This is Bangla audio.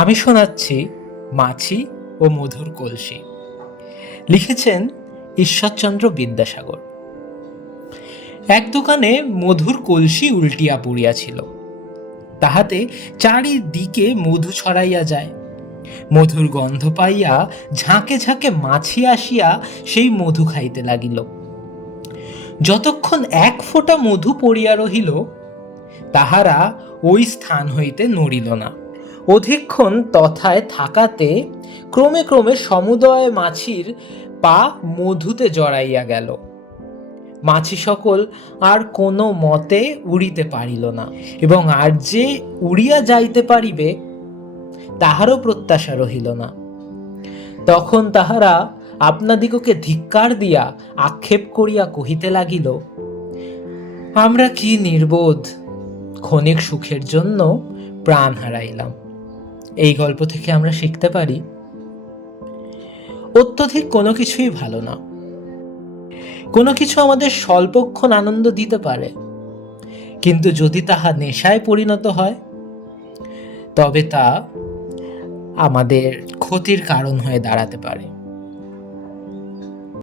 আমি শোনাচ্ছি মাছি ও মধুর কলসি। লিখেছেন ঈশ্বরচন্দ্র বিদ্যাসাগর। এক দোকানে মধুর কলসি উল্টিয়া পড়িয়াছিল, তাহাতে চারিদিকে মধু ছড়াইয়া যায়। মধুর গন্ধ পাইয়া ঝাঁকে ঝাঁকে মাছি আসিয়া সেই মধু খাইতে লাগিল। যতক্ষণ এক ফোঁটা মধু পড়িয়া রহিল, তাহারা ওই স্থান হইতে নড়িল না। অধিকক্ষণ তথায় থাকাতে ক্রমে ক্রমে সমুদয় মাছির পা মধুতে জড়াইয়া গেল। মাছি সকল আর কোনো মতে উড়িতে পারিল না, এবং আর যে উড়িয়া যাইতে পারিবে তাহারও প্রত্যাশা রহিল না। তখন তাহারা আপনাদিগকে ধিক্কার দিয়া আক্ষেপ করিয়া কহিতে লাগিল, আমরা কি নির্বোধ, ক্ষণিক সুখের জন্য প্রাণ হারাইলাম। এই গল্প থেকে আমরা শিখতে পারি, অত্যধিক কোনো কিছুই ভালো না। কোনো কিছু আমাদের স্বল্পক্ষণ আনন্দ দিতে পারে, কিন্তু যদি তাহা নেশায় পরিণত হয় তবে তা আমাদের ক্ষতির কারণ হয়ে দাঁড়াতে পারে।